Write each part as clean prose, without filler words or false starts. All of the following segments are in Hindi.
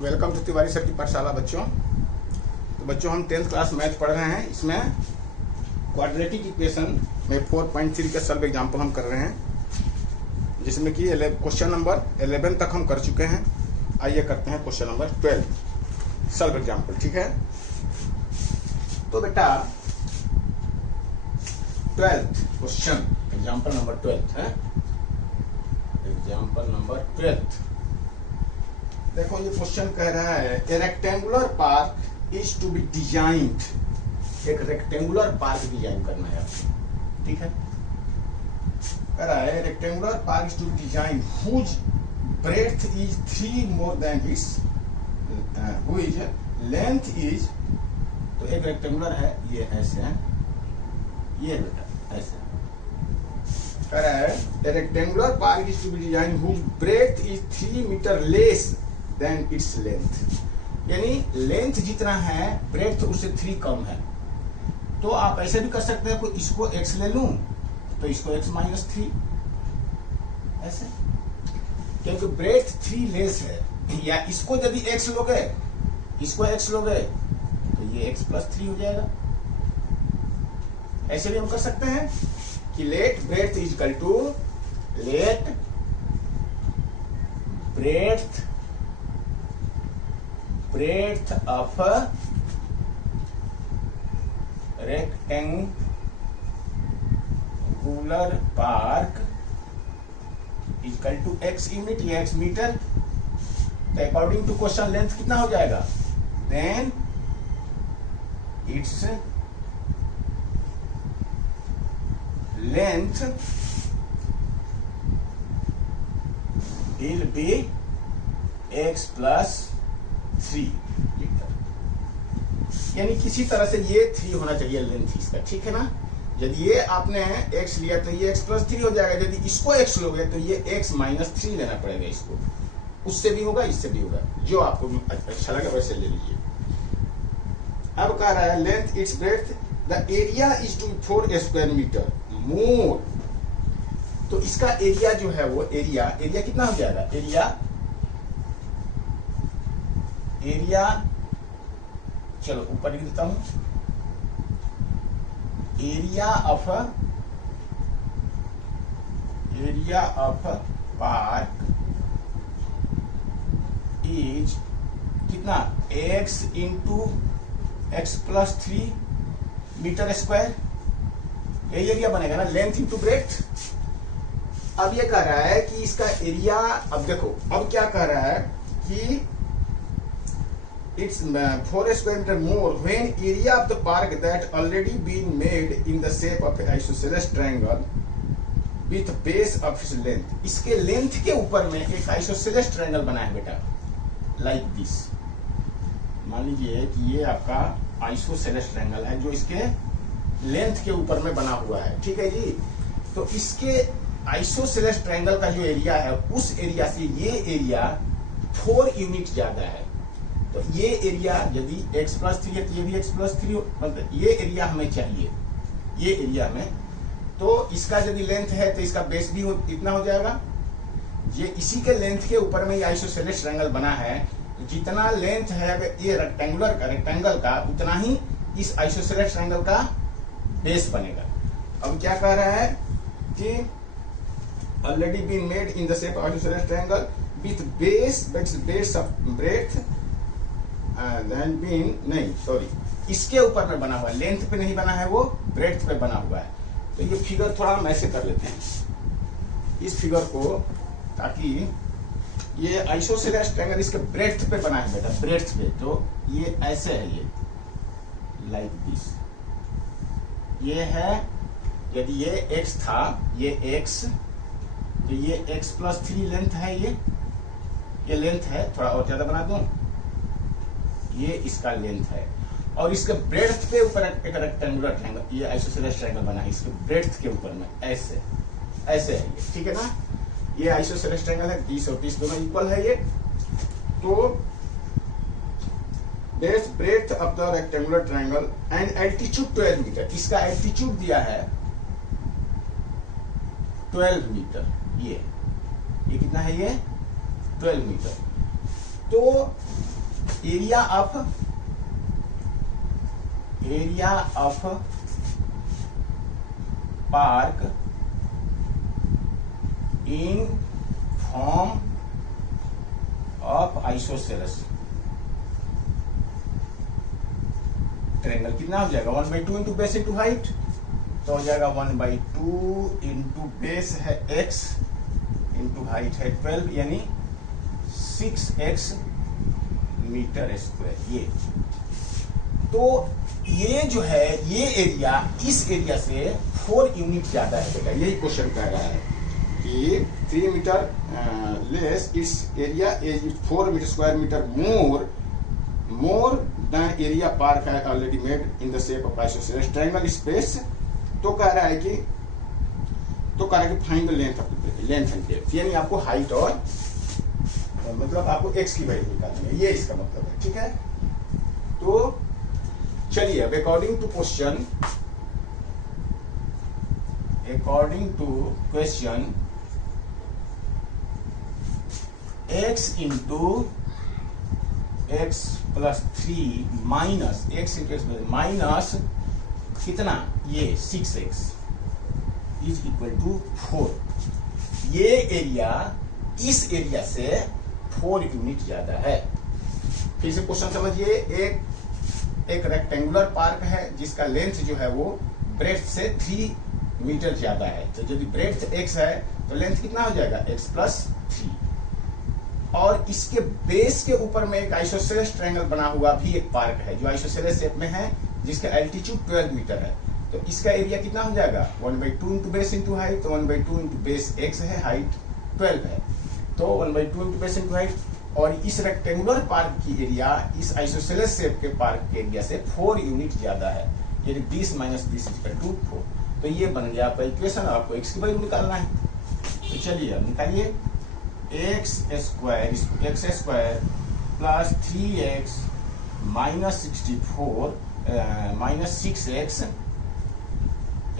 वेलकम टू तिवारी सर की पाठशाला बच्चों। तो बच्चों हम 10th क्लास मैथ पढ़ रहे हैं। इसमें क्वाड्रेटिक इक्वेशन में 4.3 का सॉल्व एग्जाम्पल हम कर रहे हैं, जिसमें कि क्वेश्चन नंबर 11 तक हम कर चुके हैं। आइए करते हैं क्वेश्चन नंबर 12 सॉल्व एग्जाम्पल। ठीक है, तो बेटा 12th क्वेश्चन एग्जाम्पल नंबर 12 है। एग्जाम्पल नंबर 12 देखो, ये क्वेश्चन कह रहा है a rectangular park is to be designed. एक रेक्टेंगुलर पार्क डिजाइन करना है आपको। ठीक है, कह रहा है rectangular park is to be designed whose breadth is 3 more than its whose length is. तो एक रेक्टेंगुलर है, ये ऐसे है, ये बेटा ऐसे कह रहा है a rectangular park is to be designed whose breadth is 3 metre less than its length. यानी लेंथ जितना है ब्रेड्थ उससे 3 कम है। तो आप ऐसे भी कर सकते हैं, इसको x ले लूं तो इसको x माइनस 3 ऐसे, क्योंकि ब्रेड्थ 3 लेस है। या इसको यदि x लोगे, इसको x लोगे तो ये x प्लस 3 हो जाएगा। ऐसे भी हम कर सकते हैं कि let breadth is equal to let breadth of a rectangular park is equal to x unit या x मीटर। तो अकॉर्डिंग टू क्वेश्चन लेंथ कितना हो जाएगा, then its length will be x plus 3 metre. यानी किसी तरह से ये 3 होना चाहिए लेंथ इसका। ठीक है ना, यदि ये आपने x लिया तो ये x प्लस 3 हो जाएगा। यदि इसको x लोगे तो ये x माइनस 3 लेना पड़ेगा इसको। उससे भी होगा, इससे भी होगा, जो आपको अच्छा लगे वैसे ले लीजिए। अब कह रहा है length its breadth the area is to 4 square metre more. तो इसका एरिया जो है वो एरिया कितना हो जाएगा, एरिया चलो ऊपर लिख देता हूं, एरिया ऑफ पार्क इज कितना, x into x plus 3 metre square. यही एरिया बनेगा ना, लेंथ इंटू ब्रेड्थ। अब ये कह रहा है कि इसका एरिया, अब देखो अब क्या कह रहा है कि it's 4 square meter more when area of the park that already been made in the shape of an isosceles triangle with base of its length। इसके लेंथ के ऊपर में एक आइसोसेलेस ट्रायंगल बना है बेटा, लाइक दिस। मान लीजिए कि ये आपका आइसोसेलेस ट्रायंगल है जो इसके लेंथ के ऊपर में बना हुआ है। ठीक है जी, तो इसके आइसोसेलेस ट्रायंगल का जो एरिया है उस एरिया से ये एरिया 4 यूनिट ज्यादा है। तो ये एरिया यदि x प्लस 3 है तो ये भी x प्लस 3, मतलब ये एरिया हमें चाहिए, ये एरिया में। तो इसका यदि लेंथ है तो इसका बेस भी इतना हो जाएगा। ये इसी के लेंथ के ऊपर में ये आइसोसेलेस ट्रायंगल बना है। तो जितना लेंथ है अगर ये रेक्टेंगल का उतना ही इस आइसोसेलेस ट्रायंगल का बेस बनेगा। अब क्या कह रहा है कि already been made in the shape of isosceles triangle with base of breadth नहीं सॉरी, इसके ऊपर में बना हुआ है, लेंथ पे नहीं बना है, वो ब्रेड्थ पे बना हुआ है। तो ये फिगर थोड़ा हम ऐसे कर लेते हैं इस फिगर को, ताकि ये आइसोसेलेस ट्रायंगल इसके ब्रेड्थ पे बना है बेटा, ब्रेड्थ पे। तो ये ऐसे है, ये लाइक दिस, ये है। यदि ये x था, ये x, तो ये x प्लस 3 लेंथ है, ये लेंथ है। थोड़ा और ज्यादा बना दूं, ये इसका लेंथ है। और इसके ब्रेड्थ पे ऊपर एक रेक्टेंगुलर ट्रायंगल, ये आइसोसेलेस ट्रायंगल बना है इसके ब्रेड्थ के ऊपर में, ऐसे ऐसे है ये। ठीक है ना, ये आइसोसेलेस ट्रायंगल है, 30 और 30 दोनों इक्वल है ये। तो base breadth of the rectangular triangle and altitude 12 metre. इसका एल्टीट्यूड दिया है 12 मीटर। ये कितना है, ये 12 मीटर। तो area of park in form of isosceles triangle कितना हो जाएगा 1/2 इंटू बेस इंटू हाइट, तो हो जाएगा 1/2 इंटू बेस है x इंटू हाइट है 12 यानी 6x मीटर स्क्वायर। ये तो ये जो है ये एरिया इस एरिया से 4 यूनिट ज्यादा है बेटा, यही क्वेश्चन कह रहा है कि 3 metre less its area is 4 metre square metre more the area park है already made in the shape of isosceles triangle space. तो कह रहा है कि find the length and depth, यानी आपको हाइट और मतलब आपको x की वैल्यू निकालनी है, ये इसका मतलब है। ठीक है, तो चलिए अब according to question x into x plus 3 minus x into x minus कितना ये 6x इज इक्वल टू 4। ये एरिया इस एरिया से 4 यूनिट ज्यादा है। फिर से क्वेश्चन समझिए, एक रेक्टेंगुलर पार्क है जिसका लेंथ जो है वो ब्रेड्थ से 3 मीटर ज्यादा है। तो यदि ब्रेड्थ x है तो लेंथ कितना हो जाएगा x प्लस 3। और इसके बेस के ऊपर में एक आइसोसेलेस ट्रायंगल बना हुआ भी एक पार्क है जो आइसोसेलेस शेप में है, जिसका एल्टीट्यूड 12 मीटर है। तो इसका एरिया कितना हो जाएगा 1/2 इंटू बेस इंटू हाइट, तो 1/2 इंटू बेस x है, हाइट 12 है, तो 1/2 इंटू बेस इंटू हाइट। और इस रेक्टेंगुलर पार्क की एरिया इस आइसोसेलेस शेप के पार्क के एरिया से 4 यूनिट ज्यादा है, यानी 20 माइनस 20 इक्वल टू 4। तो ये बन गया आपका इक्वेशन, आपको x की वैल्यू निकालना है। तो चलिए अब निकालिए, x square plus 3x minus 64 minus 6x,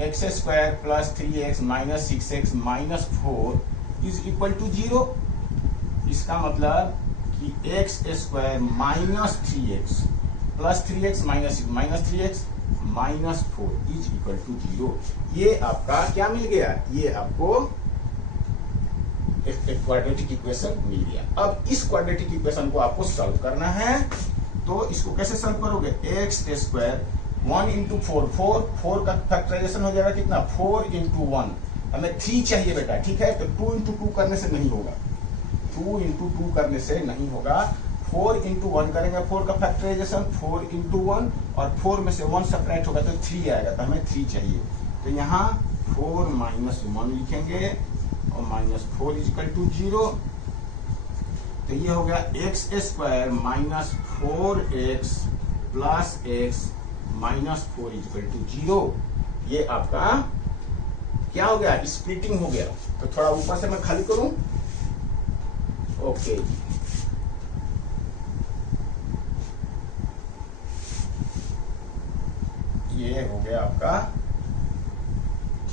x square plus 3x minus 6x minus 4 is equal to 0। इसका मतलब कि x square minus 3x plus 3x minus 3x minus 4 is equal to 0। ये आपका क्या मिल गया, ये आपको एक क्वाड्रेटिक इक्वेशन मिल गया। अब इस क्वाड्रेटिक इक्वेशन को आपको सॉल्व करना है, तो इसको कैसे सॉल्व करोगे, x स्क्वायर 1 इंटू 4 का फैक्टराइजेशन हो जाएगा कितना 4 इंटू 1, हमें 3 चाहिए बेटा। ठीक है, तो 2 इंटू 2 करने से नहीं होगा, 2 इंटू 2 करने से नहीं होगा, 4 इंटू 1 करेंगे, 4 का फैक्टराइजेशन 4 इंटू 1 और 4 में से 1 सब्ट्रैक्ट होगा तो 3 आएगा, तो हमें 3 चाहिए। तो यहाँ 4 माइनस 1 लिखेंगे और माइनस 4 इज इक्वल टू 0। तो ये हो गया x square minus 4x plus x minus 4 is equal to 0। ये आपका क्या हो गया, स्प्लिटिंग हो गया। तो थोड़ा ऊपर से मैं खाली करूं, ओके जी। ये हो गया आपका,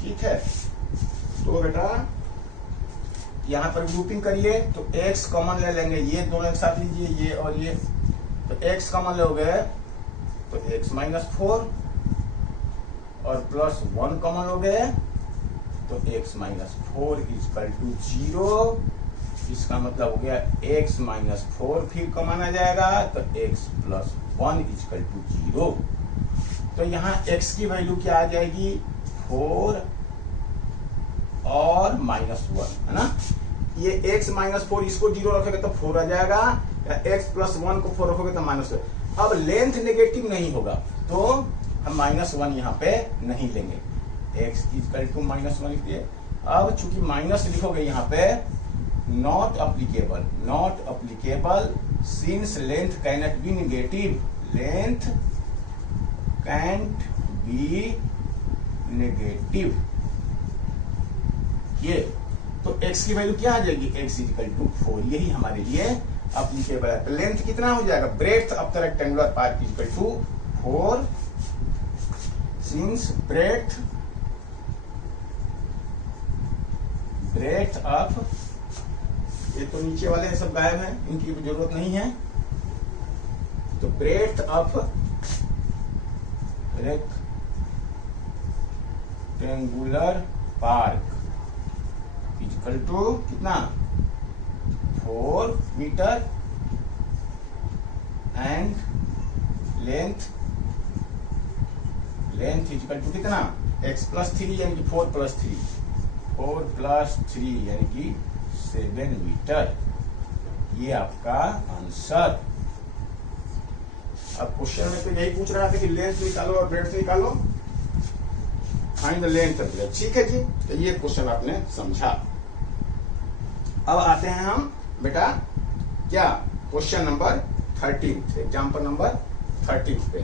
ठीक है। तो बेटा यहां पर ग्रुपिंग करिए, तो x कॉमन ले लेंगे, ये दोनों एक साथ लीजिए, ये और ये, तो x कॉमन लोगे तो x माइनस 4 और प्लस 1 कॉमन लोगे तो x माइनस 4 इक्वल टू 0। इसका मतलब हो गया x माइनस 4 फिर कॉमन आ जाएगा तो x प्लस 1 इक्वल टू 0। तो यहाँ x की वैल्यू क्या आ जाएगी 4 और माइनस 1 है ना। ये x माइनस 4 इसको 0 रखोगे तो 4 आ जाएगा, या x प्लस 1 को 4 रखोगे तो माइनस। अब लेंथ नेगेटिव नहीं होगा तो हम माइनस 1 यहाँ पे नहीं लेंगे, x इक्वल टू माइनस 1 लिखिए। अब चूंकि माइनस लिखोगे यहाँ पे not applicable since length cannot B negative, length cantt B negative. ये तो x की वैल्यू क्या आ जाएगी, x इक्वल टू 4, यही हमारे लिए अप्लीकेबल है। तो लेंथ कितना हो जाएगा, breadth of the rectangular park equal to 4 since breadth of ये तो नीचे वाले हैं सब गायब हैं, इनकी जरूरत नहीं है। तो breadth of rectangular park equal to कितना 4 metre and length equal to कितना x+3 यानी कि 4+3 यानी कि 7 मीटर। ये आपका आंसर। अब क्वेश्चन में तो यही पूछ रहा था कि लेंथ निकालो और ब्रेड्थ निकालो, find the length of breadth. ठीक है जी, तो ये क्वेश्चन आपने समझा। अब आते हैं हम बेटा क्या क्वेश्चन नंबर 13, एग्जाम्पल नंबर 13 पे।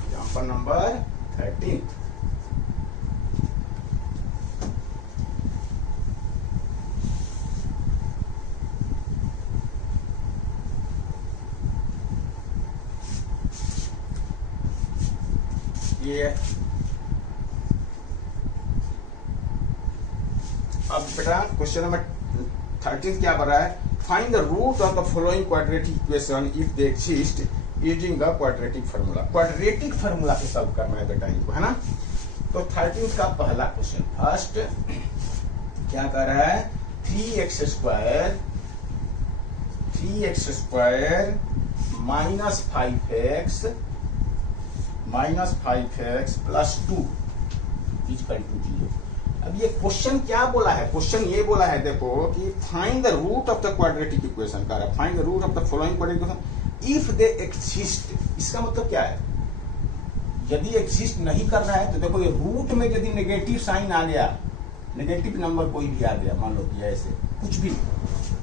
Example number 13। ये अब बेटा क्वेश्चन नंबर 13 क्या बन रहा है, find the root of the following quadratic equation if they exist using the quadratic formula. Quadratic formula से सॉल्व करना है बेटा इनको, है ना। तो 13 का पहला क्वेश्चन फर्स्ट क्या कर रहा है, 3x square minus 5x plus 2 equal to 0। अब ये क्वेश्चन क्या बोला है, क्वेश्चन ये बोला है देखो कि find the root of the quadratic equation का, find the root of the following quadratic equation if they exist. इसका मतलब क्या है, यदि एक्सिस्ट नहीं कर रहा है तो देखो ये रूट में यदि नेगेटिव साइन आ गया, नेगेटिव नंबर कोई भी आ गया, मान लो कि ऐसे कुछ भी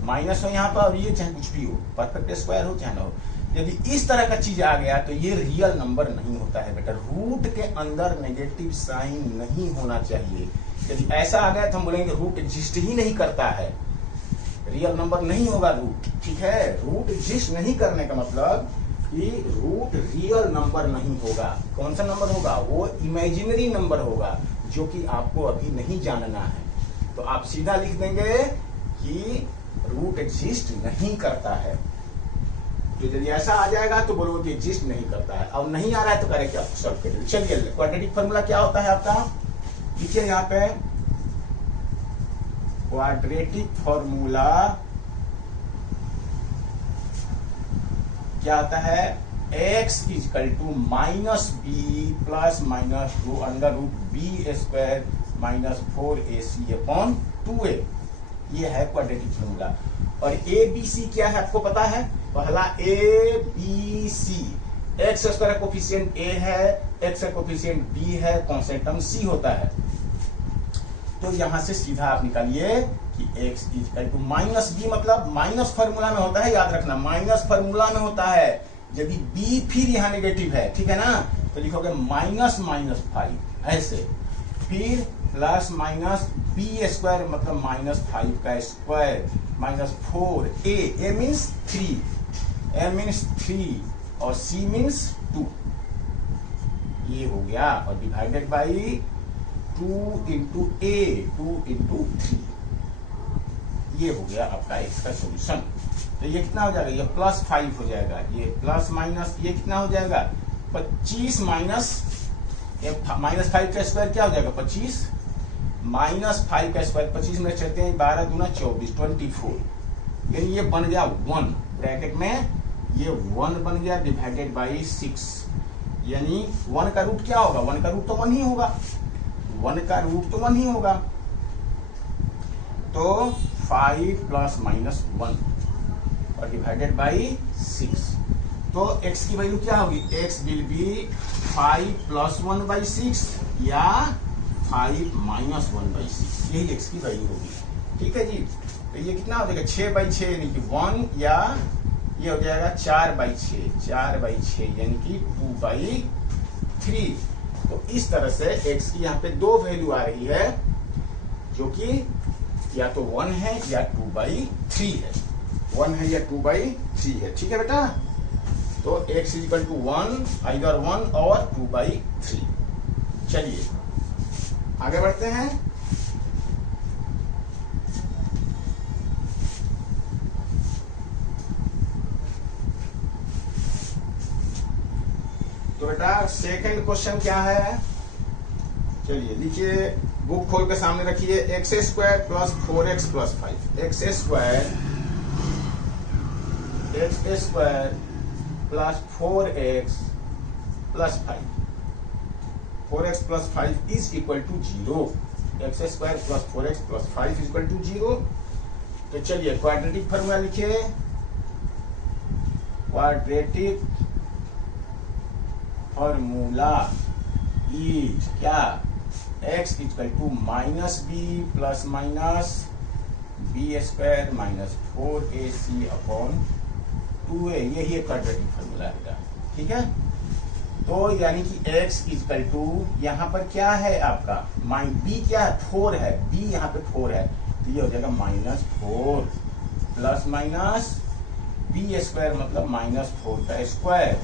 माइनस हो यहाँ पर और ये चाहे कुछ भी हो, परफेक्ट स्क्वायर हो चाहे ना हो, यदि इस तरह का चीज आ गया तो ये रियल नंबर नहीं होता है बेटा। रूट के अंदर नेगेटिव साइन नहीं होना चाहिए। यदि ऐसा आ गया तो हम बोलेंगे रूट एग्जिस्ट ही नहीं करता है, रियल नंबर नहीं होगा रूट। ठीक है, रूट एग्जिस्ट नहीं करने का मतलब कि रूट रियल नंबर नहीं होगा। कौन सा नंबर होगा, वो इमेजिनरी नंबर होगा जो कि आपको अभी नहीं जानना है। तो आप सीधा लिख देंगे कि रूट एग्जिस्ट नहीं करता है। तो यदि ऐसा आ जाएगा तो बोलोगे कि एग्जिस्ट नहीं करता है। अब नहीं आ रहा है तो करें क्या, सॉल्व करें। चलिए क्वाड्रेटिक फार्मूला क्या होता है आपका, देखिए यहाँ पे क्वाड्रेटिक फार्मूला क्या आता है, x equal to minus B plus minus under root b square minus 4ac upon 2a। ये है क्वाड्रेटिक फार्मूला। और ए बी सी क्या है आपको पता है, पहला A B C, X square coefficient A है, एक्स कोफिशिएंट बी है, कांस्टेंट टर्म सी होता है। तो यहां से सीधा आप निकालिए कि x equal to minus b, मतलब माइनस फार्मूला में होता है, याद रखना माइनस फार्मूला में होता है। यदि b फिर यहाँ नेगेटिव है, ठीक है ना, तो लिखोगे माइनस 5 ऐसे, फिर प्लस माइनस बी स्क्वायर मतलब -5 का square minus 4a means 3, a means 3 और c मीन्स 2। ये हो गया और divided by 2 into a, 2 into 3। ये हो गया आपका x का सॉल्यूशन। तो ये कितना हो जाएगा, ये +5 हो जाएगा, ये प्लस माइनस ये कितना हो जाएगा 25 माइनस -5 का स्क्वायर क्या हो जाएगा 25, -5 का स्क्वायर 25 में चलते हैं 12 दूना 24 24, यानी ये बन गया 1 ब्रैकेट में, ये 1 बन गया डिवाइडेड बाई 6। यानी 1 का रूट क्या होगा, 1 का रूट तो 1 ही होगा, 1 का रूट तो 1 ही होगा। तो 5 प्लस माइनस 1 और डिवाइडेड बाई 6। तो x की वैल्यू क्या होगी, x विल बी 5 प्लस 1/6 या 5 माइनस 1/6, यही x की वैल्यू होगी। ठीक है जी, तो ये कितना हो जाएगा 6/6 यानी कि 1, या ये हो जाएगा 4/6 यानी कि 2/3। तो इस तरह से x की यहाँ पे 2 वैल्यू आ रही है जो कि या तो 1 है या 2/3 है, 1 है या 2/3 है। ठीक है बेटा, तो x इक्वल टू 1 आइदर 1 और 2/3। चलिए आगे बढ़ते हैं। तो बेटा सेकंड क्वेश्चन क्या है, चलिए लिखिए, बुक खोल के सामने रखिए। X square plus 4x plus 5, x square plus 4x plus 5, 4x plus 5 is equal to 0। X square plus 4x plus 5 is equal to 0। तो चलिए क्वाड्रेटिक फॉर्मूला लिखिए। क्वाड्रेटिक फॉर्मूला इज क्या, x equal to minus B plus minus B square minus 4ac upon 2a। यही एक क्वाड्रेटिक फॉर्मूला है, ठीक है। तो यानी कि x इक्वल टू यहाँ पर क्या है आपका, b क्या है, 4 है, b यहाँ पे 4 है, तो ये हो जाएगा minus 4 plus minus B square मतलब माइनस 4 का स्क्वायर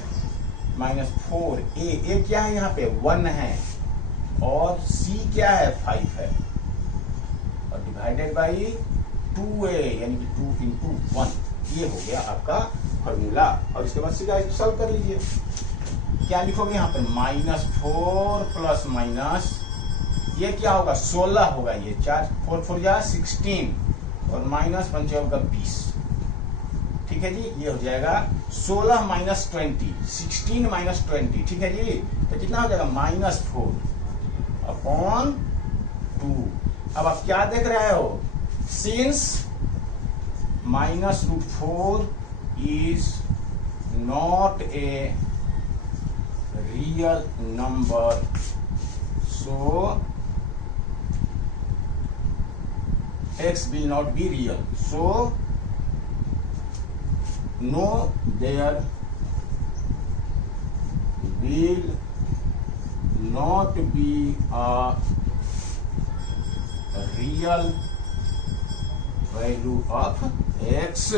माइनस 4a क्या है यहाँ पे 1 है, और c क्या है 5 है, और डिवाइडेड बाई 2a यानी कि 2 इंटू 1। ये हो गया आपका फॉर्मूला। और इसके बाद सीधा इसको सॉल्व कर लीजिए। क्या लिखोगे यहाँ पर, माइनस 4 प्लस माइनस ये क्या होगा 16 होगा, ये 4 4 4 जा 16 और माइनस 5 होगा 20, ठीक है जी। ये हो जाएगा 16 माइनस 20, 16 माइनस 20, ठीक है जी। तो कितना हो जाएगा माइनस 4 अपॉन 2। अब आप क्या देख रहे हो, since minus root 4 is not a real number, so x will not be real, so no, there will not be a real value of x,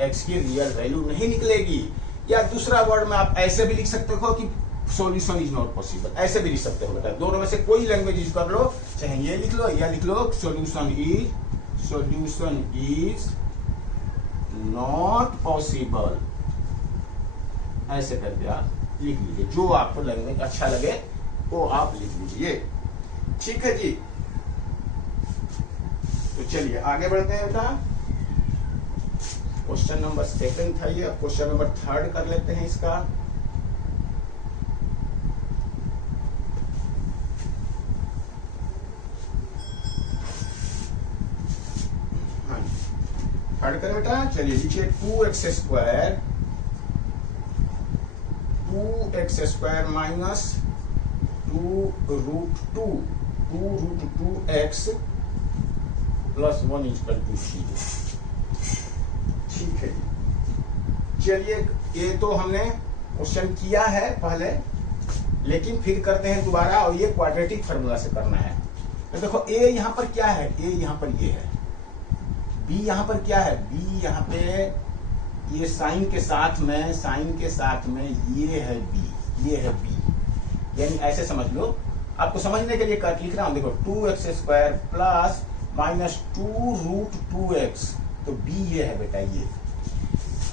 x की रियल वैल्यू नहीं निकलेगी। या दूसरा वर्ड में आप ऐसे भी लिख सकते हो कि सॉल्यूशन इज नॉट पॉसिबल, ऐसे भी लिख सकते हो बेटा। दोनों में से कोई लैंग्वेज यूज कर लो, चाहे ये लिख लो या लिख लो सॉल्यूशन इज नॉट पॉसिबल, ऐसे करके आप लिख लीजिए। जो आपको लैंग्वेज अच्छा लगे वो आप लिख लीजिए, ठीक है जी। तो चलिए आगे बढ़ते हैं बेटा। क्वेश्चन नंबर 2 था ये, क्वेश्चन नंबर 3 कर लेते हैं इसका। थर्ड करें बेटा, चलिए लिखिए 2x square minus 2 root 2x plus 1 equal to 0, ठीक है। चलिए ये तो हमने क्वेश्चन किया है पहले, लेकिन फिर करते हैं दोबारा, और ये क्वाड्रेटिक फार्मूला से करना है। तो देखो a यहाँ पर क्या है, a यहाँ पर ये है, b यहाँ पर क्या है, b यहाँ पे ये साइन के साथ में ये है b, ये है b, यानी ऐसे समझ लो। आपको समझने के लिए लिख रहा हूं, देखो 2x square plus minus 2 root 2x, तो b ये है बेटा, ये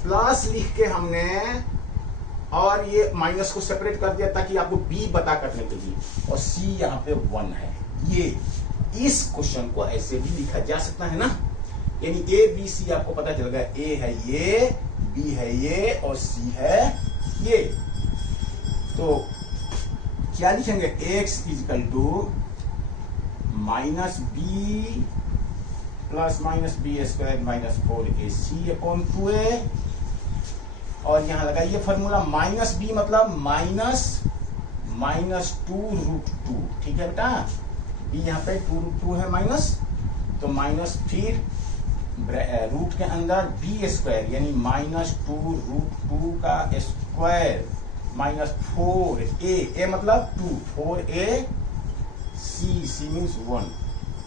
प्लस लिख के हमने और ये माइनस को सेपरेट कर दिया ताकि आपको b पता करने के लिए, और c यहाँ पे 1 है। ये इस क्वेश्चन को ऐसे भी लिखा जा सकता है ना, यानी a b c आपको पता चल गया, a है ये, b है ये और c है ये। तो क्या लिखेंगे, x equal to minus b plus minus B square minus 4ac upon 2a, और यहां लगाइए फॉर्मूला माइनस b मतलब माइनस 2 रूट 2, ठीक है बेटा। b यहाँ पे 2 रूट 2 है माइनस, तो माइनस फिर रूट के अंदर बी स्क्वायर यानी माइनस 2 रूट 2 का स्क्वायर माइनस 4a मतलब 2, 4a c means 1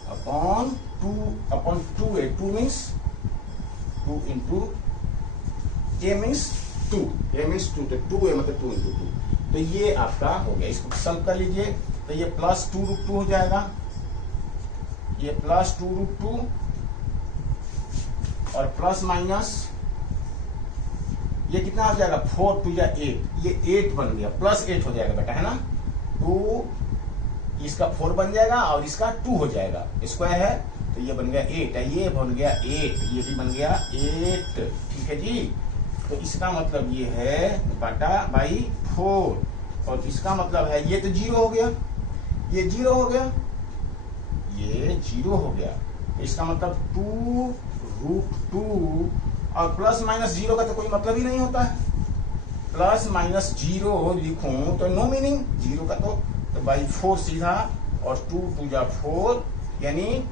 upon 2a, 2 means 2 into a means 2, तो 2a मतलब 2 इंटू 2। तो ये आपका हो गया, इसको सॉल्व कर लीजिए। तो ये प्लस 2 रूट 2 हो जाएगा, ये प्लस 2 रूट 2 और प्लस माइनस ये कितना हो जाएगा 4 2 8, ये 8 बन गया, +8 हो जाएगा बेटा, है ना। 2 इसका 4 बन जाएगा और इसका 2 हो जाएगा, स्क्वायर है तो ये बन गया 8 है, ये बन गया 8, ये भी बन गया 8, ठीक है जी। तो इसका मतलब ये है बटा बाई 4, और इसका मतलब है ये तो 0 हो गया, ये 0 हो गया, ये 0 हो गया, तो इसका मतलब 2√2, और प्लस माइनस 0 का तो कोई मतलब ही नहीं होता है, प्लस माइनस 0 लिखूं तो नो मीनिंग 0 का, तो बाई 4 सीधा, और 2 2 जा 4, यानी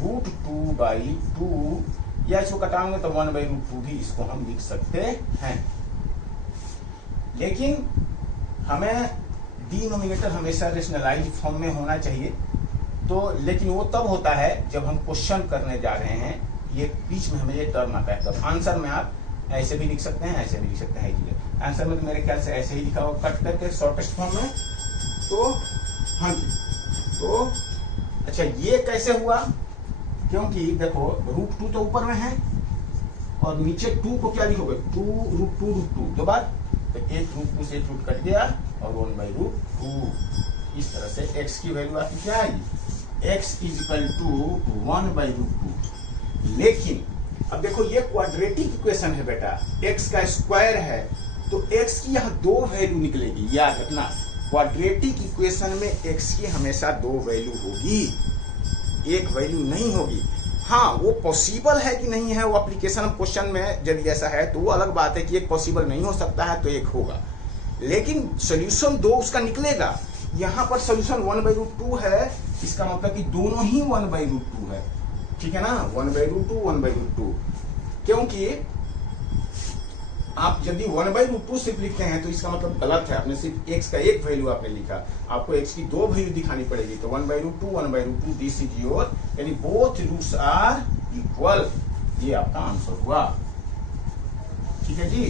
√2/2, या इसको कटाएंगे तो 1/√2 भी इसको हम लिख सकते हैं। लेकिन हमें डिनोमिनेटर हमेशा रेशनलाइज फॉर्म में होना चाहिए, तो लेकिन वो तब होता है जब हम क्वेश्चन करने जा रहे हैं, ये बीच में हमें ये टर्म आता है, तब आंसर में आप ऐसे भी लिख सकते हैं, ऐसे भी लिख सकते हैं। आंसर में तो मेरे ख्याल से ऐसे ही लिखा होगा कट करके शॉर्टेस्ट फॉर्म में। तो हाँ जी, तो अच्छा ये कैसे हुआ, क्योंकि देखो √2 तो ऊपर में है और नीचे 2 को क्या लिखोगे 2√2 दो बार, तो 1√2 से 1 कट गया और 1/√2। इस तरह से x की वैल्यू आपकी क्या आएगी, x = 1/√2। लेकिन अब देखो ये क्वाड्रेटिक इक्वेशन है बेटा, x का स्क्वायर है, तो x की यहाँ 2 वैल्यू निकलेगी, याद रखना। क्वाड्रेटिक इक्वेशन में x की हमेशा 2 वैल्यू होगी, एक वैल्यू नहीं होगी। हाँ, वो पॉसिबल है कि नहीं है, वो एप्लीकेशन क्वेश्चन में जब ऐसा है तो वो अलग बात है कि एक पॉसिबल नहीं हो सकता है तो एक होगा, लेकिन सोल्यूशन 2 उसका निकलेगा। यहाँ पर सोल्यूशन 1/√2 है, इसका मतलब कि दोनों ही 1/√2 है, ठीक है ना, 1/√2, क्योंकि आप यदि 1/√2 सिर्फ लिखते हैं तो इसका मतलब गलत है, आपने सिर्फ x का एक वैल्यू आपने लिखा, आपको x की 2 वैल्यू दिखानी पड़ेगी। तो 1/√2 दिस इज योर, यानी बोथ रूट्स आर इक्वल, ये आपका आंसर हुआ, ठीक है जी।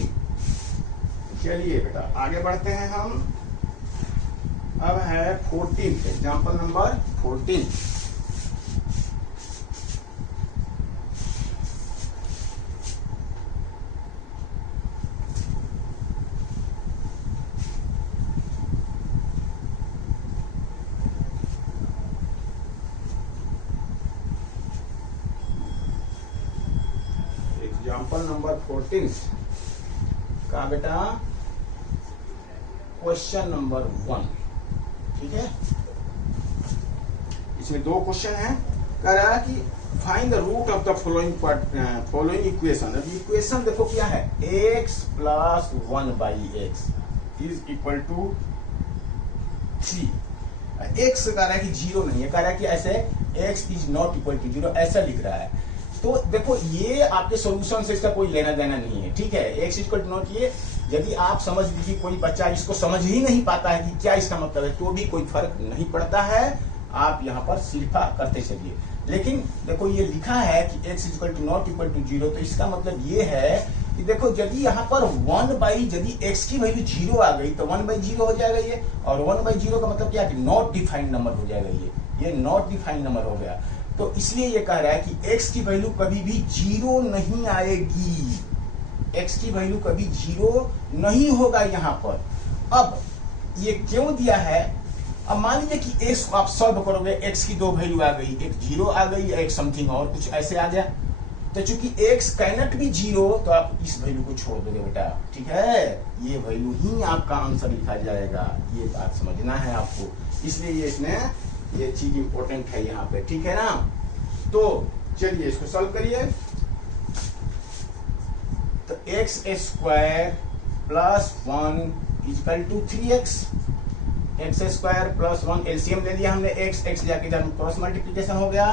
चलिए बेटा आगे बढ़ते हैं हम, अब है 14, एग्जाम्पल नंबर 14। एग्जाम्पल नंबर 14 का बेटा क्वेश्चन नंबर 1, ठीक है। इसमें 2 क्वेश्चन है, कह रहा है कि find the root of the following equation. अब इक्वेशन देखो क्या है, x + 1/x = 3। x कह रहा है कि 0 नहीं है, कह रहा है कि ऐसे x ≠ 0 ऐसा लिख रहा है। तो देखो ये आपके सॉल्यूशन से इसका कोई लेना देना नहीं है, ठीक है। x = ये यदि आप समझ लीजिए कोई बच्चा इसको समझ ही नहीं पाता है कि क्या इसका मतलब है, तो भी कोई फर्क नहीं पड़ता है, आप यहाँ पर सिर्फा करते चलिए। लेकिन देखो ये लिखा है कि x = ≠ 0, तो इसका मतलब ये है कि देखो यदि यहाँ पर 1/, यदि x की वैल्यू 0 आ गई तो 1/0 हो जाएगा ये, और 1/0 का मतलब क्या है, नॉट डिफाइंड नंबर हो जाएगा, ये नॉट डिफाइंड नंबर हो गया। तो इसलिए ये कह रहा है कि x की वैल्यू कभी भी 0 नहीं आएगी, x की वैल्यू कभी 0 नहीं होगा यहाँ पर। अब ये क्यों दिया है, अब मान लीजिए कि x को आप सॉल्व करोगे, x की 2 वैल्यू आ गई, एक 0 आ गई, एक समथिंग और कुछ ऐसे आ गया, तो चूंकि x कैनट भी 0, तो आप इस वैल्यू को छोड़ दोगे बेटा, ठीक है। ये वैल्यू ही आपका आंसर लिखा जाएगा, ये बात समझना है आपको, इसलिए ये इसने ये चीज इंपॉर्टेंट है यहाँ पे, ठीक है ना। तो चलिए इसको सॉल्व करिए। तो x² + 1 = 3x, x² + 1 एलसीएम ले लिया हमने, x जाके जब क्रॉस मल्टीप्लिकेशन हो गया,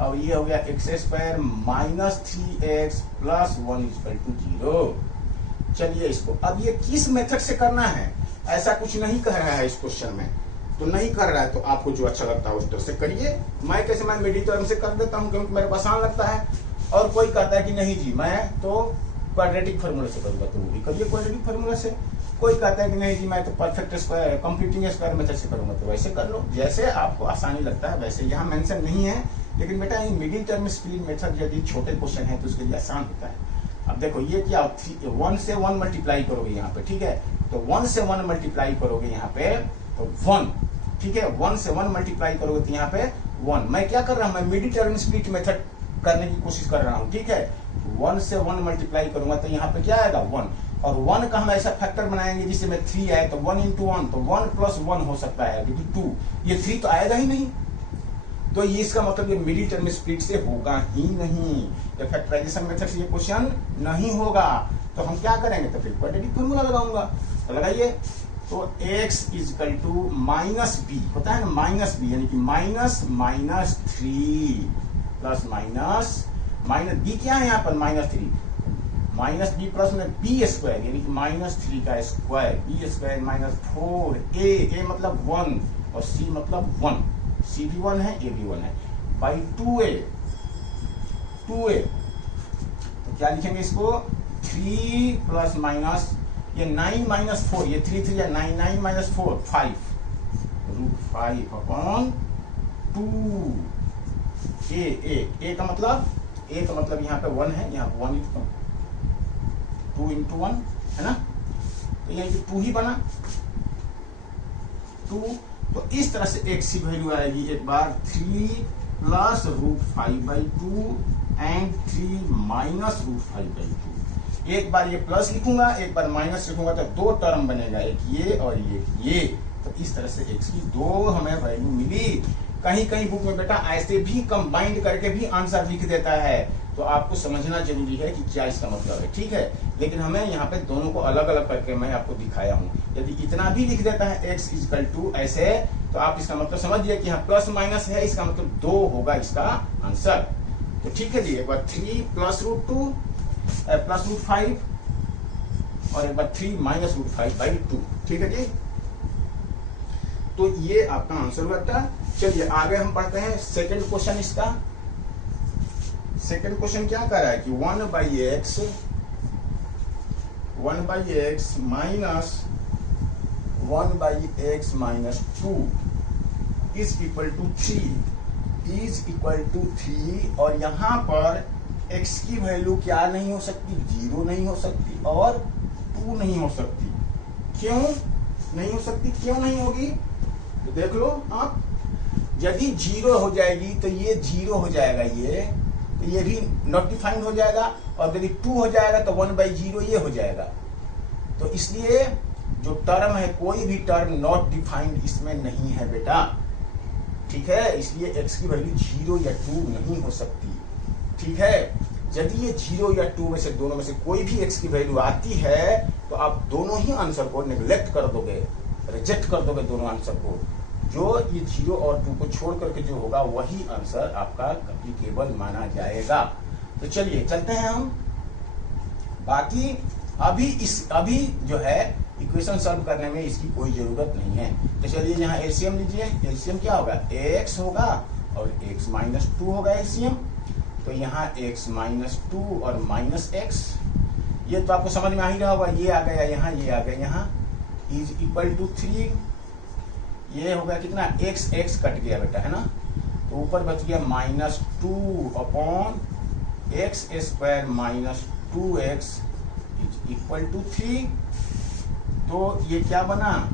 अब ये हो गया x² - 3x + 1 = 0। चलिए इसको अब ये किस मेथड से करना है, ऐसा कुछ नहीं कह रहा है इस क्वेश्चन में, तो नहीं कर रहा है तो आपको जो अच्छा लगता है उस तरह से करिए। मैं मिडिल टर्म से कर देता हूं क्योंकि मेरे को आसान लगता है, और कोई कहता है कि नहीं जी मैं तो क्वाड्रेटिक फार्मूला से करूंगा, तो वो भी करिए क्वाड्रेटिक फार्मूला से। कोई कहता है कि नहीं जी मैं तो perfect square completing square method से करूंगा, तो वैसे कर लो, जैसे आपको आसानी लगता है वैसे। यहाँ मेंशन नहीं है, लेकिन बेटा ये मिडिल टर्म स्प्लिट मेथड यदि छोटे क्वेश्चन है तो उसके लिए आसान होता है। अब देखो ये क्या, 1 से 1 मल्टीप्लाई करोगे यहाँ पे, ठीक है, तो 1 से 1 मल्टीप्लाई करोगे यहाँ पे तो 1, ठीक है, 1 से 1 मल्टीप्लाई करोगे तो यहाँ पे 1। मैं क्या कर रहा हूँ, मैं मिडिल टर्म स्प्लिट मेथड करने की कोशिश कर रहा हूँ, ठीक है। 1 से 1 मल्टीप्लाई करूंगा तो यहाँ पे क्या आएगा 1, और 1 का हम ऐसा फैक्टर बनाएंगे जिससे में 3 आए, तो 1 into 1, तो 1 + 1 हो सकता है, क्योंकि 2, ये 3 तो आएगा ही नहीं, तो ये इसका मतलब ये मिडिल टर्म स्प्लिट से होगा ही नहीं, ये फैक्टराइजेशन मेथड से ये क्वेश्चन नहीं होगा। तो हम क्या करेंगे, तो फिर क्वाड्रेटिक फार्मूला लगाऊंगा, तो लगाइए। तो x = -b होता है ना, -b यानी कि -3 प्लस माइनस b क्या है यहाँ पर, -3, -b प्लस में b² यानी कि -3 का स्क्वायर, b² -4a, a मतलब 1 और c मतलब 1, c भी 1 है, a भी 1 है, बाई 2a, तो क्या लिखेंगे इसको, 3 प्लस माइनस ये 9 - 4, ये 3 3 9 9 - 4 5 √5 अपॉन 2 a का मतलब यहाँ पे 1 है, यहाँ 1 2 into 1 है ना, तो यहाँ 2 ही बना 2। तो इस तरह से x की वैल्यू आएगी एक बार 3 प्लस √5/2 एंड 3 माइनस √5/2। एक बार ये प्लस लिखूंगा, एक बार माइनस लिखूंगा, तो 2 टर्म बनेगा, एक ये और ये। तो इस तरह से x की 2 हमें वैल्यू मिली। कहीं कहीं बुक में बेटा ऐसे भी कंबाइंड करके भी आंसर लिख देता है, तो आपको समझना जरूरी है कि क्या इसका मतलब है, ठीक है। लेकिन हमें यहाँ पे दोनों को अलग अलग करके मैं आपको दिखाया हूँ। यदि इतना भी लिख देता है x = ऐसे, तो आप इसका मतलब समझिए कि यहाँ प्लस माइनस है, इसका मतलब 2 होगा इसका आंसर। तो ठीक है जी, एक बार 3 प्लस √2 प्लस √5 और एक बार 3 माइनस √5/2, ठीक है जी। तो ये आपका आंसर बेटा। चलिए आगे हम पढ़ते हैं सेकंड क्वेश्चन। इसका सेकंड क्वेश्चन क्या कर रहा है कि 1/x minus 1/x minus 2 is equal to 3 और यहाँ पर x की वैल्यू क्या नहीं हो सकती, 0 नहीं हो सकती और 2 नहीं हो सकती। क्यों नहीं हो सकती, क्यों नहीं होगी, तो देख लो आप। यदि 0 हो जाएगी तो ये 0 हो जाएगा, तो ये भी नॉट डिफाइंड हो जाएगा, और यदि 2 हो जाएगा तो 1/0 ये हो जाएगा। तो इसलिए जो टर्म है, कोई भी टर्म नॉट डिफाइंड इसमें नहीं है बेटा, ठीक है। इसलिए x की वैल्यू 0 या 2 नहीं हो सकती, ठीक है। यदि ये 0 या 2 में से दोनों में से कोई भी x की वैल्यू आती है, तो आप दोनों ही आंसर को नेग्लेक्ट कर दोगे, रिजेक्ट कर दोगे दोनों आंसर को। जो ये 0 और 2 को छोड़ करके जो होगा वही आंसर आपका एप्लीकेबल माना जाएगा। तो चलिए चलते हैं हम। बाकी अभी जो है इक्वेशन सॉल्व करने में इसकी कोई जरूरत नहीं है। तो चलिए यहाँ एलसीएम लीजिए। एलसीएम क्या होगा, x होगा और x माइनस 2 होगा एलसीएम। तो यहाँ x माइनस 2 और माइनस x, ये तो आपको समझ में आ ही रहा होगा। ये आ गया यहाँ, ये आ गया यहाँ, इज इक्वल टू 3। ये हो गया कितना, x कट गया बेटा, है ना। तो ऊपर बच गया -2 upon x² minus 2x is equal to 3। तो ये क्या बना,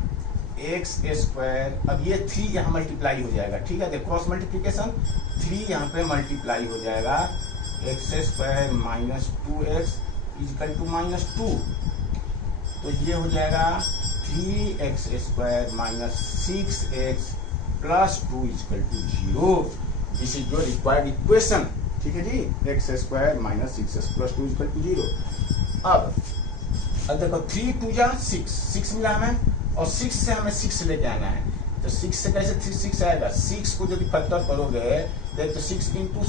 x²। अब ये 3 यहाँ मल्टीप्लाई हो जाएगा, ठीक है। देखो क्रॉस मल्टीप्लीकेशन, 3 यहाँ पे मल्टीप्लाई हो जाएगा, x² minus 2x is equal to -2। तो ये हो जाएगा 3x² minus 6x plus 2 is equal to 0। This is your required equation, ठीक है जी। x² minus 6x plus 2 is equal to 0। अब देखो 3 2 जा 6 मिला हमें, और 6 से हमें 6 लेके आना है। तो 6 से कैसे 6 आएगा, 6 को यदि फैक्टर करोगे तो 6 into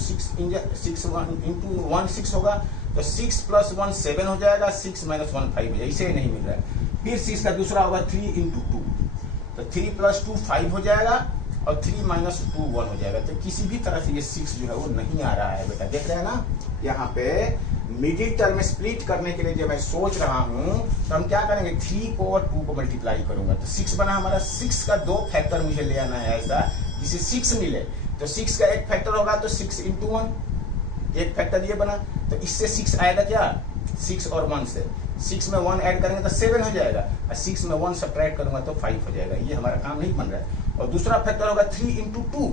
1 6 होगा। तो 6 + 1 7 हो जाएगा, 6 - 1 5 हो जाएगा। इसे नहीं मिल रहा है। फिर 6 का दूसरा होगा 3 into 2, तो 3 + 2 5 हो जाएगा, और 3 - 2 1 हो जाएगा। तो किसी भी तरह से ये 6 जो है वो नहीं आ रहा है बेटा, देख रहे हैं ना। यहाँ पे मिडिल टर्म में स्प्लिट करने के लिए जब मैं सोच रहा हूँ, तो हम क्या करेंगे, 3 को और 2 को मल्टीप्लाई करूंगा। तो 6 बना हमारा। 6 का 2 फैक्टर मुझे ले आना है ऐसा जिसे 6 मिले। तो 6 का एक फैक्टर होगा, तो 6 into 1 एक फैक्टर ये बना। तो इससे 6 आएगा क्या, 6 और 1 से, 6 में 1 ऐड करेंगे तो 7 हो जाएगा, और 6 में 1 सब्ट्रैक्ट करूंगा तो 5 हो जाएगा। ये हमारा काम नहीं बन रहा है। और दूसरा फैक्टर होगा 3 इंटू 2,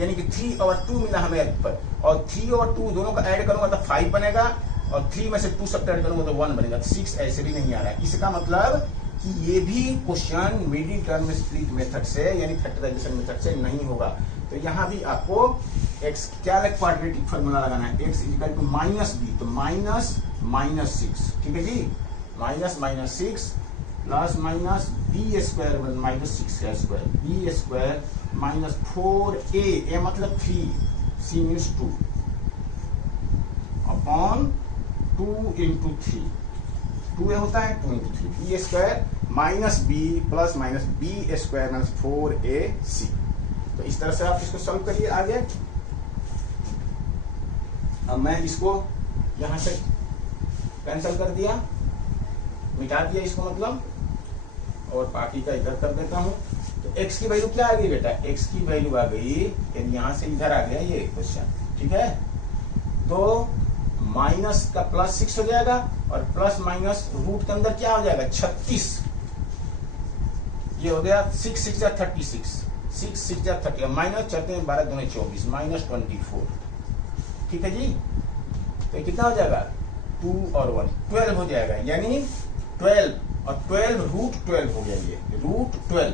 यानी कि 3 और 2 मिला हमें पर, और 3 और 2 दोनों का ऐड करूंगा तो 5 बनेगा, और 3 में से 2 सब्ट्रैक्ट करूंगा तो 1 बनेगा। तो 6 ऐसे भी नहीं आ रहा है। इसका मतलब कि ये भी question middle term split method से यानी फैक्टराइजेशन मेथड से नहीं होगा। तो यहाँ भी आपको x क्या क्वाड्रेटिक फार्मूला लगाना है, x equal to minus B, तो माइनस माइनस 6, ठीक है जी, minus minus 6 plus minus B square minus 6 का square, B square minus 4a, A मतलब 3, सी मीन्स 2 अपॉन 2 इंटू 3, 2 होता है 2 into 3, b square minus B plus minus B square minus 4ac। तो इस तरह से आप इसको सॉल्व करिए आगे। अब मैं इसको यहां से कैंसिल कर दिया, मिटा दिया इसको मतलब, और बाकी का इधर कर देता हूं। तो x की वैल्यू क्या आ गई बेटा, x की वैल्यू आ गई, यानी यहां से इधर आ गया ये क्वेश्चन, ठीक है। तो माइनस का प्लस 6 हो जाएगा, और प्लस माइनस रूट के अंदर क्या हो जाएगा 36, ये हो गया 6 6 या 36, 6 6 या 30, माइनस चलते हैं 12 दूनी 24, माइनस 24, ठीक है जी। तो कितना हो जाएगा 2 और 1 12 हो जाएगा, यानी 12 और 12 रूट 12 हो गया, ये रूट 12,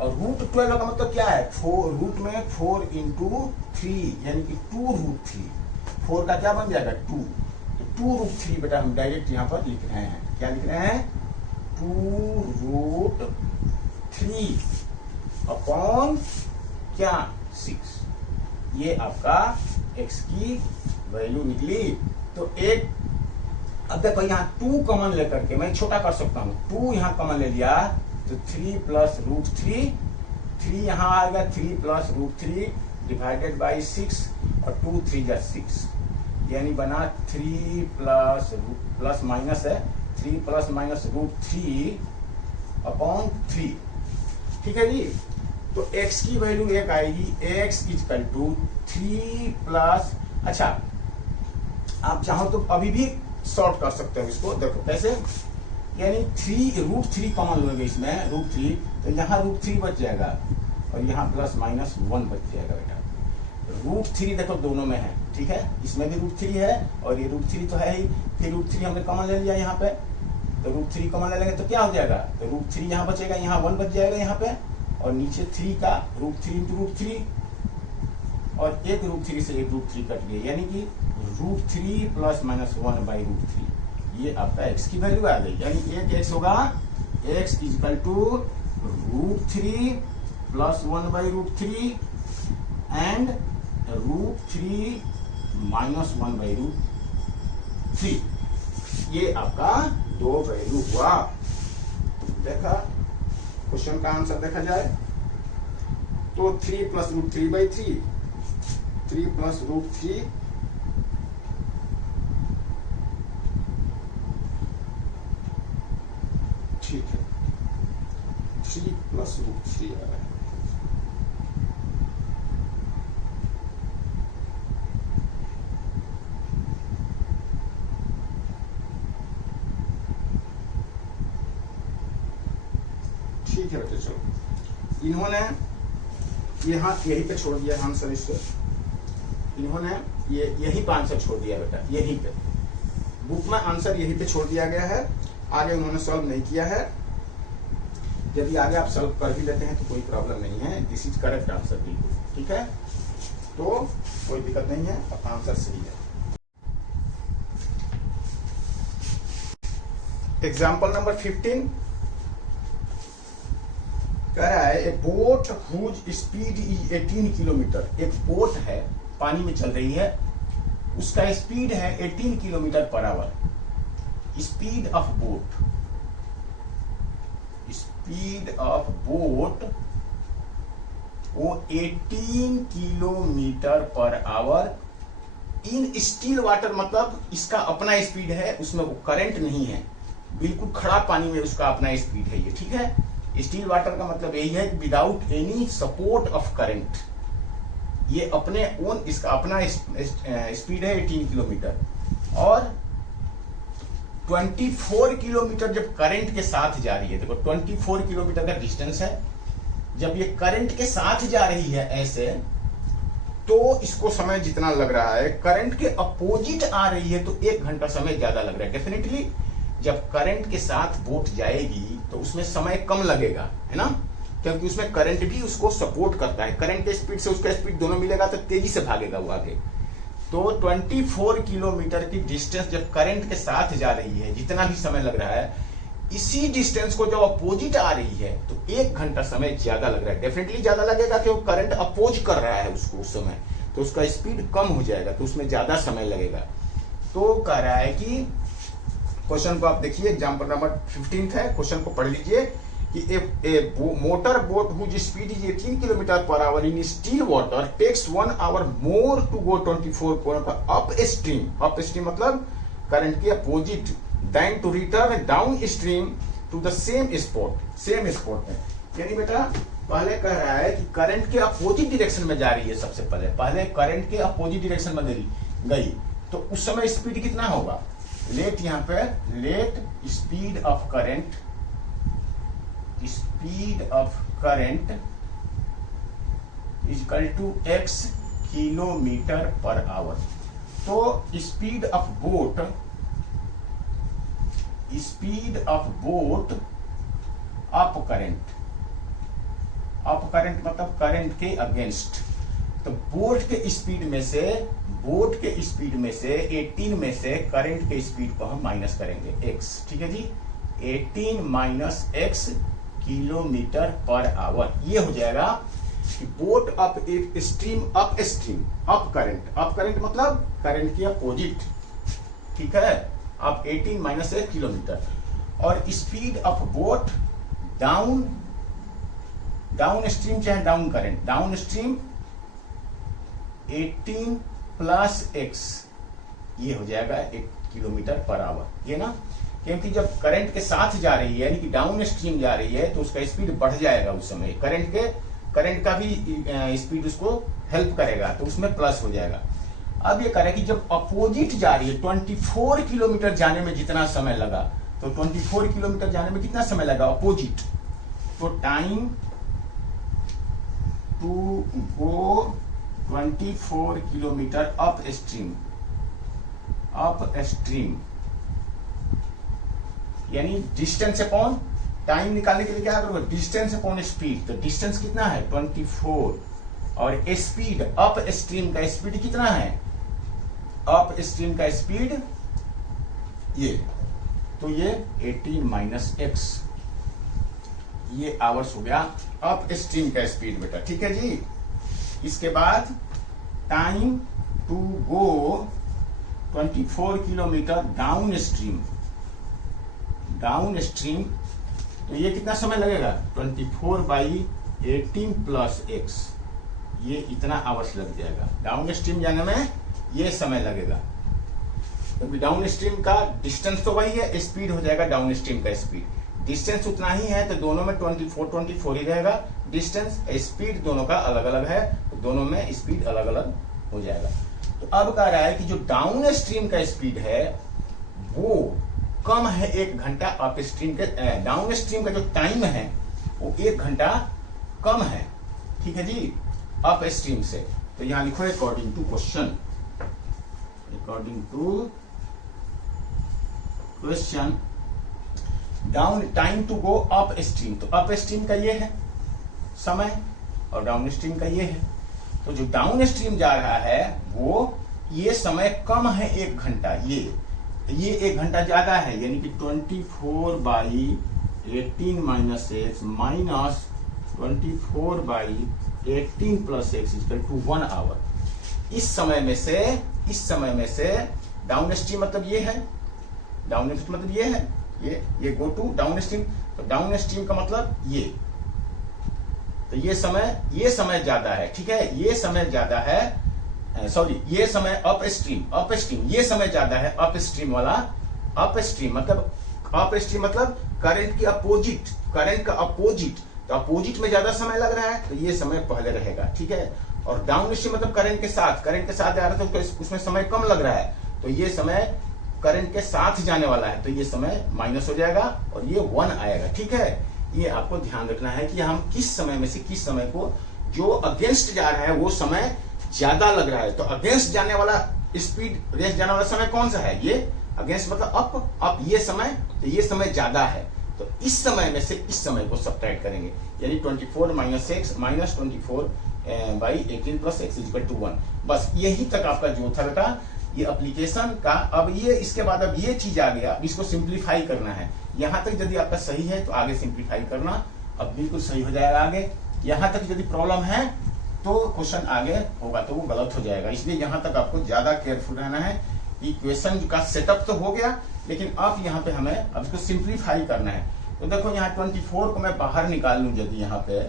और रूट 12 का मतलब क्या है, 4 रूट में 4 इंटू 3 यानी कि 2 रूट 3, 4 का क्या बन जाएगा 2, तो 2 रूट 3 बेटा हम डायरेक्ट यहाँ पर लिख रहे हैं, क्या लिख रहे हैं 2 रूट 3 अपॉन क्या 6, ये आपका x की वैल्यू निकली। तो एक अब देखो यहाँ 2 कॉमन लेकर के मैं छोटा कर सकता हूँ, 2 यहाँ कॉमन ले लिया तो 3 प्लस रूट 3, 3 यहाँ आएगा 3 प्लस रूट 3 डिवाइडेड बाई 6, और 2 3 जा 6, यानी बना 3 प्लस माइनस है 3 प्लस माइनस रूट 3 अपॉन 3, ठीक है जी। तो x की वैल्यू एक आएगी, x इक्वल टू 3 प्लस, अच्छा आप चाहो तो अभी भी सॉल्व कर सकते हो इसको, देखो कैसे, यानी 3 रूट 3 कॉमन लोगे इसमें रूट 3, तो यहाँ रूट 3 बच जाएगा, और यहाँ प्लस माइनस 1 बच जाएगा बेटा। रूट 3 देखो दोनों में है, ठीक है, इसमें भी रूट 3 है और ये रूट 3 तो है ही, फिर रूट 3 हमने कॉमन ले लिया यहाँ पे, तो रूट 3 कॉमन ले लेंगे तो क्या हो जाएगा, तो रूट 3 यहाँ बचेगा, यहाँ 1 बच जाएगा यहाँ पे, और नीचे 3 का रूट 3 इंटू रूट 3, और एक रूट 3 से एक रूट 3 कट गया, यानी कि root 3 plus minus 1 by root 3, ये आपका x की वैल्यू आ गई। यानी एक x होगा x equal to root 3 plus 1 by root 3 and root 3 minus 1 by root 3, ये आपका 2 वैल्यू हुआ। देखा क्वेश्चन का आंसर देखा जाए तो 3 plus root 3 by 3, 3 plus root 3 ठीक है, 3 प्लस रूट 3 आ रहा है, ठीक है बेटे। चलो इन्होंने यहाँ यहीं पे छोड़ दिया आंसर, इसको इन्होंने ये यहीं पे आंसर छोड़ दिया बेटा, यहीं पे बुक में आंसर यहीं पे छोड़ दिया गया है, आगे उन्होंने सॉल्व नहीं किया है। यदि आगे आप सॉल्व कर भी लेते हैं तो कोई प्रॉब्लम नहीं है, दिस इज करेक्ट आंसर बिल्कुल, ठीक है, तो कोई दिक्कत नहीं है, आपका आंसर सही है। एग्जाम्पल नंबर 15 कह रहा है a boat whose speed is 18 kilometre, एक बोट है पानी में चल रही है, उसका स्पीड है 18 kilometre per hour, speed of boat, speed of boat वो 18 kilometre per hour in still water, मतलब इसका अपना स्पीड है, उसमें वो करंट नहीं है, बिल्कुल खड़ा पानी में उसका अपना स्पीड है ये, ठीक है। स्टिल वाटर का मतलब यही है without any support of current, ये अपने ओन इसका अपना स्पीड है 18 किलोमीटर, और 24 किलोमीटर जब करंट के साथ जा रही है, देखो 24 किलोमीटर का डिस्टेंस है, जब ये करंट के साथ जा रही है ऐसे, तो इसको समय जितना लग रहा है, करंट के अपोजिट आ रही है तो 1 घंटा समय ज्यादा लग रहा है। डेफिनेटली जब करंट के साथ बोट जाएगी तो उसमें समय कम लगेगा, है ना, क्योंकि उसमें करंट भी उसको सपोर्ट करता है। करंट के स्पीड से उसका स्पीड दोनों मिलेगा तो तेजी से भागेगा वो आगे। तो 24 किलोमीटर की डिस्टेंस जब करंट के साथ जा रही है, जितना भी समय लग रहा है, इसी डिस्टेंस को जब अपोजिट आ रही है तो 1 घंटा समय ज्यादा लग रहा है। डेफिनेटली ज्यादा लगेगा क्योंकि करंट अपोज कर रहा है उसको उस समय, तो उसका स्पीड कम हो जाएगा, तो उसमें ज्यादा समय लगेगा। तो कह रहा है कि क्वेश्चन को आप देखिए, एग्जाम्पल नंबर 15 है, क्वेश्चन को पढ़ लीजिए कि a motor boat whose speed is 18 kilometre per hour in still water takes 1 hour more to go 24 kilometre up stream. Up stream मतलब करंट के opposite, then to return down stream to the same spot. Same spot में यानी बेटा पहले कह रहा है कि करंट के अपोजिट डायरेक्शन में जा रही है। सबसे पहले करंट के अपोजिट डायरेक्शन में गई तो उस समय स्पीड कितना होगा। लेट यहाँ पे let speed of current is equal to x kilometre per hour. तो speed of boat up current मतलब करंट के अगेंस्ट। तो बोट के स्पीड में से 18 में से करंट के स्पीड को हम माइनस करेंगे x, ठीक है जी। 18 minus x kilometre per hour, ये हो जाएगा कि बोट अप करंट मतलब करंट के अपोजिट, ठीक है। अब 18 माइनस 1 किलोमीटर, और speed of boat down stream चाहे down current, down stream 18 plus x, ये हो जाएगा 1 किलोमीटर पर आवर, ये ना। क्योंकि जब करंट के साथ जा रही है यानी कि डाउन स्ट्रीम जा रही है तो उसका स्पीड बढ़ जाएगा उस समय। करंट का भी स्पीड उसको हेल्प करेगा तो उसमें प्लस हो जाएगा। अब ये कह रहा है कि जब अपोजिट जा रही है 24 किलोमीटर जाने में जितना समय लगा, तो 24 किलोमीटर जाने में कितना समय लगा अपोजिट, तो time to go 24 kilometre up stream यानी डिस्टेंस अपॉन टाइम निकालने के लिए क्या करोगे, डिस्टेंस अपॉन स्पीड। तो डिस्टेंस कितना है 24, और स्पीड अप स्ट्रीम का स्पीड कितना है, अप स्ट्रीम का स्पीड ये, तो ये 18 माइनस x, ये आवर्स हो गया अप स्ट्रीम का स्पीड बेटा, ठीक है जी। इसके बाद time to go 24 kilometre downstream, तो ये कितना समय लगेगा 24/18 प्लस x, ये इतना आवर्स लग जाएगा। डाउन स्ट्रीम जाने में ये समय लगेगा, क्योंकि डाउन स्ट्रीम का डिस्टेंस तो वही है, स्पीड हो जाएगा डाउन स्ट्रीम का स्पीड। डिस्टेंस उतना ही है तो दोनों में 24 ही रहेगा डिस्टेंस, स्पीड दोनों का अलग अलग है तो दोनों में स्पीड अलग अलग हो जाएगा। तो अब कह रहा है कि जो डाउन स्ट्रीम का स्पीड है वो कम है 1 घंटा अप स्ट्रीम के, डाउन स्ट्रीम का जो टाइम है वो 1 घंटा कम है, ठीक है जी, अप स्ट्रीम से। तो यहां लिखो according to question, down time to go upstream, तो अप स्ट्रीम का ये है समय और डाउन स्ट्रीम का ये है। तो जो डाउन स्ट्रीम जा रहा है वो ये समय कम है 1 घंटा, ये 1 घंटा ज्यादा है, यानी कि 24/18 minus x minus 24/18 plus x equal to 1 hour. इस समय में से डाउन स्ट्रीम मतलब ये है, डाउन स्ट्रीम मतलब ये है, ये गो टू डाउन स्ट्रीम, तो डाउन स्ट्रीम का मतलब ये, तो ये समय ज्यादा है, ठीक है, ये समय ज्यादा है, सॉरी ये समय अप स्ट्रीम ये समय ज्यादा है अप स्ट्रीम वाला। अप स्ट्रीम मतलब करंट के अपोजिट, करंट का अपोजिट, तो अपोजिट में ज्यादा समय लग रहा है तो ये समय पहले रहेगा, ठीक है। और डाउन स्ट्रीम मतलब करंट के साथ जा रहा था तो उसमें समय कम लग रहा है तो ये समय करंट के साथ जाने वाला है तो ये समय माइनस हो जाएगा और ये 1 आएगा। ठीक है, ये आपको ध्यान रखना है कि हम किस समय में से किस समय को, जो अगेंस्ट जा रहा है वो समय ज्यादा लग रहा है। तो अगेंस्ट जाने वाला स्पीड, रेस जाने वाला समय कौन सा है? ये अगेंस्ट मतलब अप ये समय, तो ये समय ज्यादा है। तो इस समय में से इस समय को सब्ट्रैक्ट करेंगे, यानी 24 minus x minus 24 by 18 plus x equal to 1। बस यही तक आपका जो था बेटा ये एप्लीकेशन का। अब ये इसके बाद अब ये चीज आ गया, अब इसको सिंप्लीफाई करना है। यहां तक यदि आपका सही है तो आगे सिंप्लीफाई करना, अब बिल्कुल सही हो जाएगा आगे। यहां तक यदि प्रॉब्लम है तो क्वेश्चन आगे होगा तो वो गलत हो जाएगा, इसलिए यहां तक आपको ज्यादा केयरफुल रहना है। इक्वेशन का सेटअप तो हो गया, लेकिन अब यहाँ पे हमें अब इसको सिंप्लीफाई करना है। तो देखो यहाँ 24 को मैं बाहर निकाल लूं, यदि यहाँ पे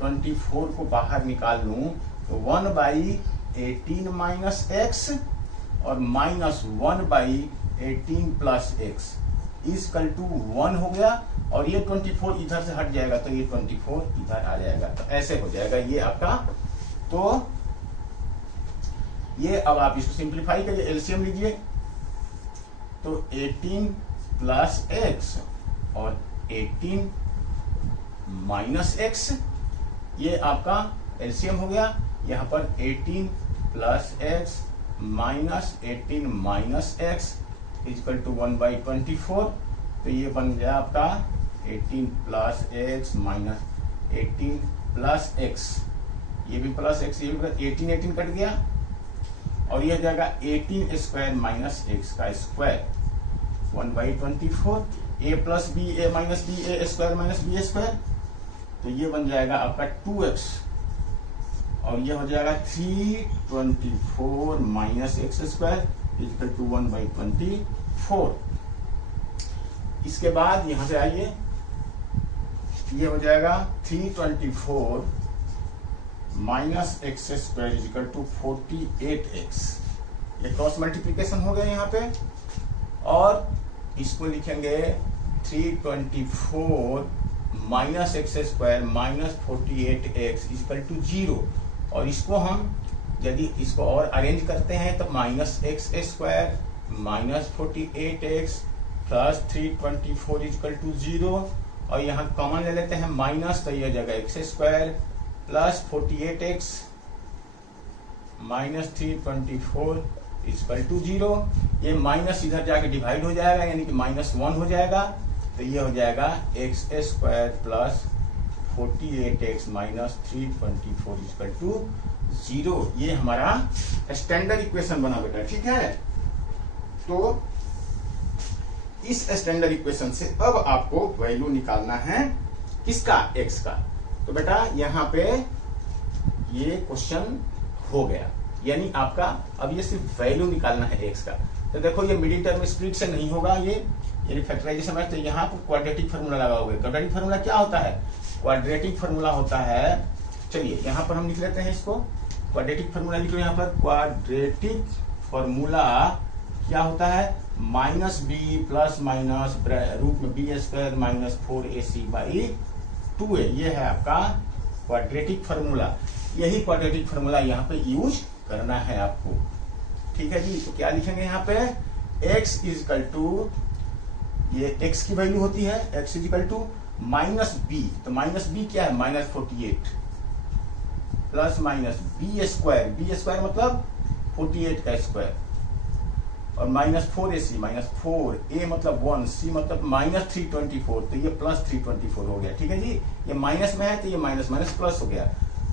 24 को बाहर निकाल लूं तो 1 बाई 18 माइनस एक्स और minus 1 by 18 plus x equal to 1 हो गया, और ये 24 इधर से हट जाएगा तो ये 24 इधर आ जाएगा। तो ऐसे हो जाएगा ये आपका। तो ये अब आप इसको सिंप्लीफाई करिए, एलसीएम लीजिए, तो 18 प्लस एक्स और 18 माइनस एक्स, ये आपका एलसीएम हो गया। यहाँ पर 18 plus x minus 18 minus x equal to 1 by 24। तो ये बन गया आपका 18 plus x minus 18 plus x, ये भी प्लस एक्स, ये भी 18 कट गया, और ये हो जाएगा 18 स्क्वायर माइनस एक्स का square 1 by 24। A plus b, a minus b, a square minus B square, तो ये बन जाएगा आपका 2x, और ये हो जाएगा 324 minus x square equal to 1 by 24। इसके बाद यहां से आइए, ये हो जाएगा 324 minus x square equal to 48x। ये क्रॉस मल्टीप्लीकेशन हो गया यहाँ पे, और इसको लिखेंगे 324 minus x square minus 48x equal to 0, और इसको हम यदि इसको और अरेंज करते हैं तो minus x square minus 48x plus 324 equal to 0, और यहाँ कॉमन ले लेते हैं माइनस, तो यह जगह x square plus 48x minus 324 equal to 0। ये माइनस इधर जाके डिवाइड हो जाएगा, यानी कि -1 हो जाएगा, तो ये हो जाएगा x square plus 48x minus 324 equal to 0। ये हमारा स्टैंडर्ड इक्वेशन बना बेटा। ठीक है, तो इस स्टैंडर्ड इक्वेशन से अब आपको वैल्यू निकालना है किसका? एक्स का। तो बेटा यहाँ पे ये क्वेश्चन हो गया, यानी आपका अब ये सिर्फ वैल्यू निकालना है एक्स का। तो देखो ये मिडिल टर्म स्प्लिट से नहीं होगा, ये यानी फैक्टराइजेशन में, तो यहाँ पर क्वाड्रेटिक फार्मूला लगाओगे। क्वाड्रेटिक फार्मूला क्या होता है? क्वाड्रेटिक फार्मूला होता है, चलिए यहाँ पर हम लिख लेते हैं इसको, क्वाड्रेटिक फार्मूला लिखो यहाँ पर। क्वाड्रेटिक फार्मूला क्या होता है? Minus B plus minus root में B square minus 4ac by 2a, ये है आपका क्वाड्रेटिक फार्मूला। यही क्वाड्रेटिक फार्मूला यहाँ पे यूज करना है आपको। ठीक है जी, तो क्या लिखेंगे यहाँ पे? x इजिकल टू, ये x की वैल्यू होती है, x equal to minus B, तो माइनस बी क्या है? Minus 48 plus minus B square, B square मतलब 48 का स्क्वायर, और माइनस 4ac माइनस 4a मतलब 1, c मतलब माइनस 324, तो ये प्लस 324 हो गया। ठीक है जी, ये माइनस में है तो ये माइनस माइनस प्लस हो गया,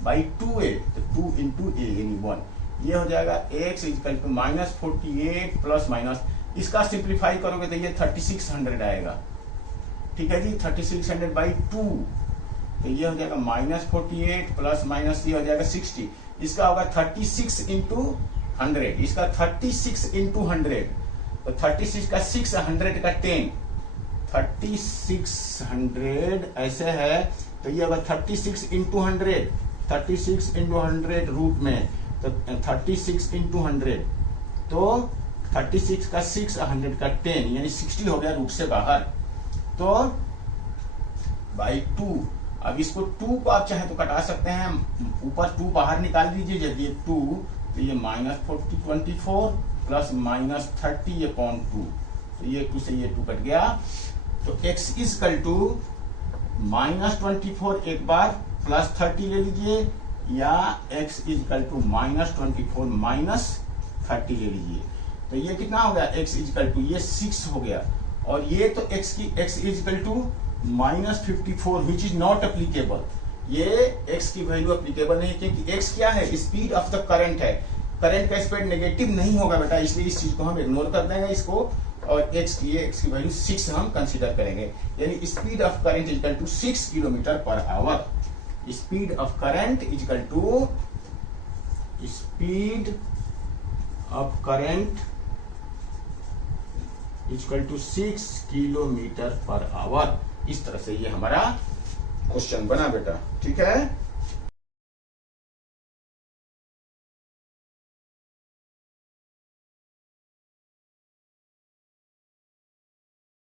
बाई 2a, तो 2 इंटू a यानी 1। ये हो जाएगा x equal to minus 48 plus minus, इसका सिंप्लीफाई करोगे तो ये 3600 आएगा। ठीक है जी, 3600 बाई 2, तो ये हो जाएगा माइनस 48 प्लस माइनस ये हो जाएगा 60, इसका होगा 36 इंटू 100, इसका 36 इंटू 100, तो 36 का 6, 100 का 10, 3600 ऐसे है, तो ये होगा 36 इंटू 100, 36 इंटू 100 रूट में, तो 36 इंटू 100, तो 36 का 6, 100 का 10, यानी 60 हो गया रूट से बाहर, तो बाई 2। अब इसको 2 को आप चाहे तो कटा सकते हैं, ऊपर 2 बाहर निकाल दीजिए, यदि 2 तो ये माइनस 24 प्लस माइनस 30 अपॉन 2, तो ये 2 से ये 2 कट गया, तो x इज इक्वल टू -24 एक बार प्लस 30 ले लीजिए, या x is equal to -24 minus 30 ले लीजिए। तो ये कितना हो गया, x इज इक्वल टू ये 6 हो गया, और ये तो x is equal to -54 which is not applicable. ये x की वैल्यू एप्लीकेबल नहीं है, क्योंकि x क्या है, स्पीड ऑफ द करंट है। करंट का स्पीड नेगेटिव नहीं होगा बेटा, इसलिए इस चीज को हम इग्नोर कर देंगे इसको, और x की वैल्यू 6 हम कंसीडर करेंगे। यानी speed of current is equal to 6 kilometre per hour. Speed of current is equal to speed of current is equal to 6 kilometre per hour. इस तरह से ये हमारा क्वेश्चन बना बेटा, ठीक है।